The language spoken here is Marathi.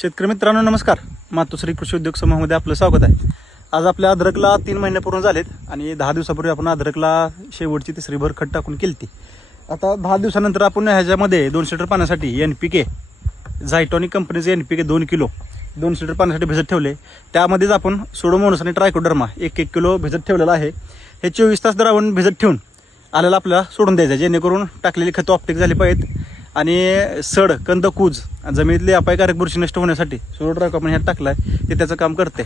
शेतकरी मित्रांनो नमस्कार. मातोश्री कृषी उद्योग समूहामध्ये आपलं स्वागत आहे. आज आपल्या अद्रकला तीन महिने पूर्ण झालेत आणि दहा दिवसापूर्वी आपण अद्रकला शेवटची तिसरी भर खत टाकून केली होती आता दहा दिवसानंतर आपण ह्याच्यामध्ये दोन लिटर पाण्यासाठी एन पी के झायटॉनिक कंपनीचे एन पी के दोन किलो दोन लिटर पाण्यासाठी भिजत ठेवले. त्यामध्येच आपण सोडोमोनस आणि ट्रायकोडर्मा एक एक किलो भिजत ठेवलेला आहे. हे चोवीस तास जर आपण भिजत ठेवून आलेला आपल्याला सोडून द्यायचं आहे, जेणेकरून टाकलेली खतं ऑप्टिक झाली पाहिजेत. आणि सड कंदकूज जमिनीतली अपायकारक बुरशी नष्ट होण्यासाठी सोडो आपण ह्यात आहे ते त्याचं काम करते